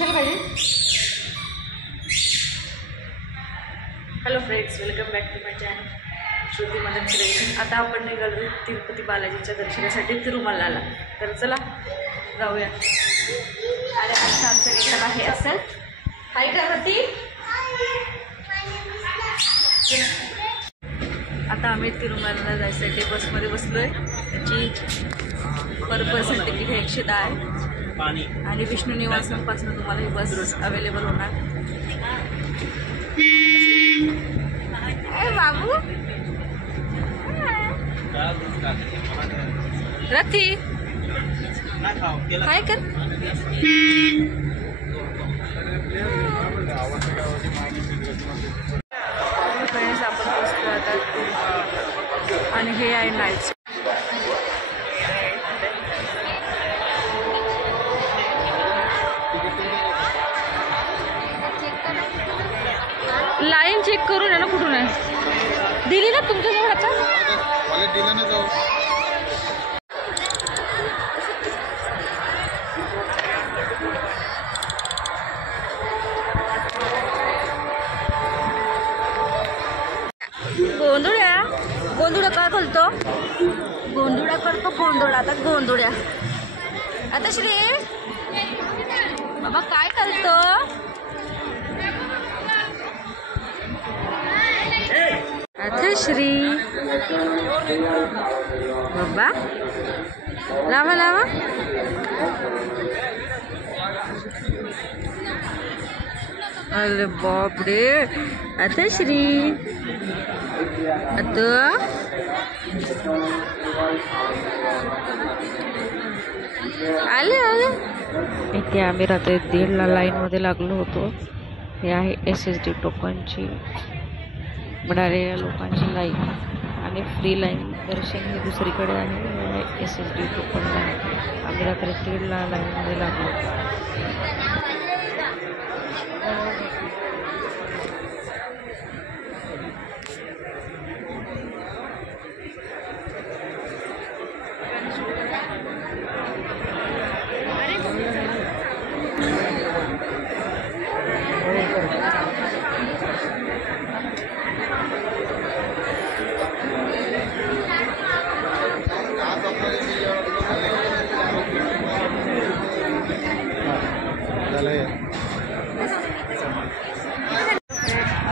कशाला पाहिजे? Hello friends, welcome back to my channel Shruti Madan creation. आता आपण निघालो तिरुपती बालाजीच्या दर्शनासाठी तिरुमलाला. तर चला जाऊया. आणि आजचा आमचा गेटअप आहे असेल. हाय करती. आता आम्ही तिरुमलाला जायसाठी बसमध्ये बसलोय. त्याची पर पर्सन तिकीट हे 110 आहे आणि विष्णू निवासपासून तुम्हाला ही बस अवेलेबल होणार. बाबू रथी काय कर. फ्रेंड्स, आपण पोचलो आता आणि हे आहे नाईट. लाईन चेक करून आहे ना, कुठून आहे दिली ना तुमच्याजवळ? आता गोंधळ्या गोंधळ्या काय घालतो? गोंधळ्या करतो गोंधळ. आता गोंधळ्या. आता श्री बाबा काय घालतो? आता श्री बाबा लावा लावा. अरे बाप रे. आता श्री आता आले आले. इथे आम्ही रात्री 1:30 लाईनमध्ये लागलो होतो. हे आहे SSD टोकनची मिळालेल्या लोकांची लाईन आणि फ्री लाईन. दर्शन हे दुसरीकडे आहे. SSD टोकन आहे. आम्ही रात्री 1:30 लाईनमध्ये लागलो.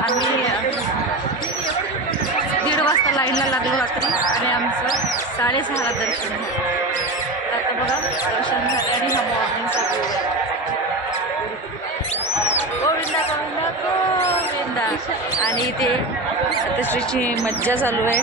आम्ही 1:30 वाजता लाईनला लागलो रात्री आणि आमचं 6:30ला दर्शन झालं. आता बघा दर्शन झाले आणि हा मॉर्निंगचा गोविंदा गोविंदा गोविंदा. आणि इथे आता श्रीची मज्जा चालू आहे.